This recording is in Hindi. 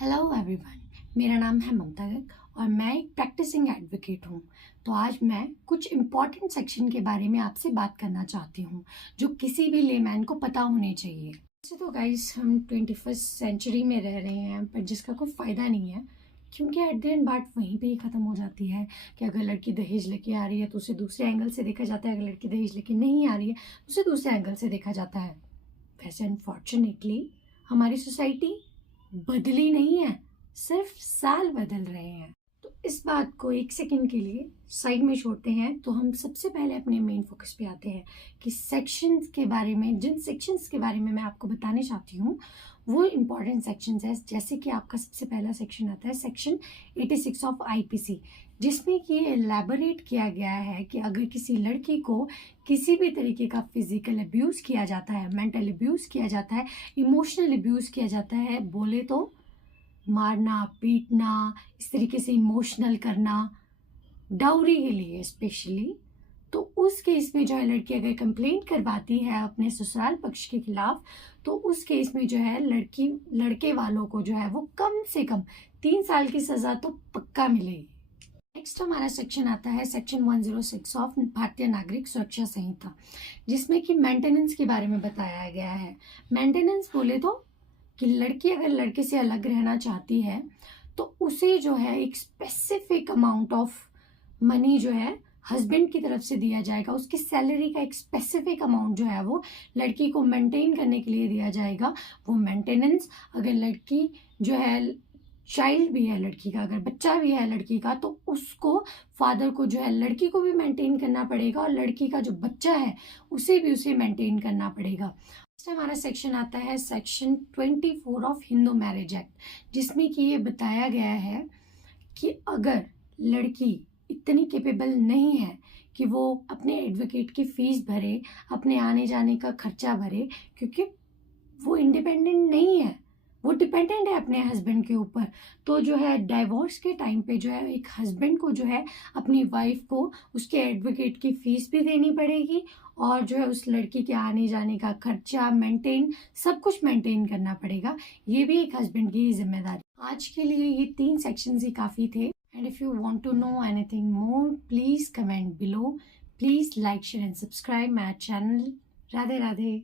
हेलो एवरीवन, मेरा नाम है ममता गर्ग और मैं एक प्रैक्टिसिंग एडवोकेट हूँ। तो आज मैं कुछ इम्पॉर्टेंट सेक्शन के बारे में आपसे बात करना चाहती हूँ जो किसी भी लेमैन को पता होने चाहिए। वैसे तो गाइस हम 21st सेंचुरी में रह रहे हैं, पर जिसका कोई फ़ायदा नहीं है, क्योंकि एट द एंड बात वहीं पे ही ख़त्म हो जाती है कि अगर लड़की दहेज लेके आ रही है तो उसे दूसरे एंगल से देखा जाता है, अगर लड़की दहेज लेके नहीं आ रही है तो उसे दूसरे एंगल से देखा जाता है। वैसे अनफॉर्चुनेटली हमारी सोसाइटी बदली नहीं है, सिर्फ साल बदल रहे हैं। तो इस बात को एक सेकंड के लिए साइड में छोड़ते हैं, तो हम सबसे पहले अपने मेन फोकस पे आते हैं कि सेक्शंस के बारे में। जिन सेक्शंस के बारे में मैं आपको बताने चाहती हूँ वो इम्पॉर्टेंट सेक्शंस है। जैसे कि आपका सबसे पहला सेक्शन आता है सेक्शन 86 ऑफ आईपीसी, जिसमें कि एलैबोरेट किया गया है कि अगर किसी लड़की को किसी भी तरीके का फिजिकल अब्यूज़ किया जाता है, मेंटल अब्यूज़ किया जाता है, इमोशनल अब्यूज़ किया जाता है, बोले तो मारना, पीटना, इस तरीके से इमोशनल करना, डाउरी के लिए स्पेशली, तो उस केस में जो है लड़की अगर कंप्लेंट करवाती है अपने ससुराल पक्ष के खिलाफ, तो उस केस में जो है लड़के वालों को जो है वो कम से कम 3 साल की सज़ा तो पक्का मिलेगी। नेक्स्ट हमारा सेक्शन आता है सेक्शन 106 ऑफ भारतीय नागरिक सुरक्षा संहिता, जिसमें कि मेंटेनेंस के बारे में बताया गया है। मेंटेनेंस बोले तो कि लड़की अगर लड़के से अलग रहना चाहती है तो उसे जो है एक स्पेसिफिक अमाउंट ऑफ मनी जो है हस्बैंड की तरफ से दिया जाएगा। उसकी सैलरी का एक स्पेसिफिक अमाउंट जो है वो लड़की को मेंटेन करने के लिए दिया जाएगा। वो मेंटेनेंस, अगर लड़की जो है चाइल्ड भी है, लड़की का अगर बच्चा भी है लड़की का, तो उसको फादर को जो है लड़की को भी मेंटेन करना पड़ेगा और लड़की का जो बच्चा है उसे मेंटेन करना पड़ेगा। हमारा सेक्शन आता है section 24 of Hindu marriage act, जिसमें कि ये बताया गया है कि अगर लड़की इतनी कैपेबल नहीं है कि वो अपने एडवोकेट की फीस भरे, अपने आने जाने का खर्चा भरे, क्योंकि वो इंडिपेंडेंट नहीं है, वो डिपेंडेंट है अपने हस्बैंड के ऊपर, तो जो है डाइवोर्स के टाइम पे जो है एक हस्बैंड को जो है अपनी वाइफ को उसके एडवोकेट की फीस भी देनी पड़ेगी और जो है उस लड़की के आने जाने का खर्चा मेंटेन, सब कुछ मेंटेन करना पड़ेगा। ये भी एक हस्बैंड की जिम्मेदारी। आज के लिए ये 3 सेक्शंस ही काफ़ी थे। And if you want to know anything more, please comment below, please like share and subscribe my channel. Radhe Radhe.